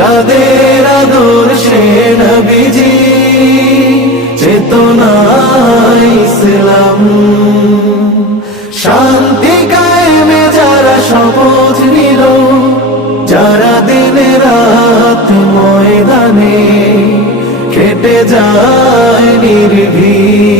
যাদের আদর্শে নবীজি চেতনা ইসলাম শান্তি কায়েমে যারা শপথ নিল যারা দিনে রাত ময়দানে খেটে যায় নির্ভীক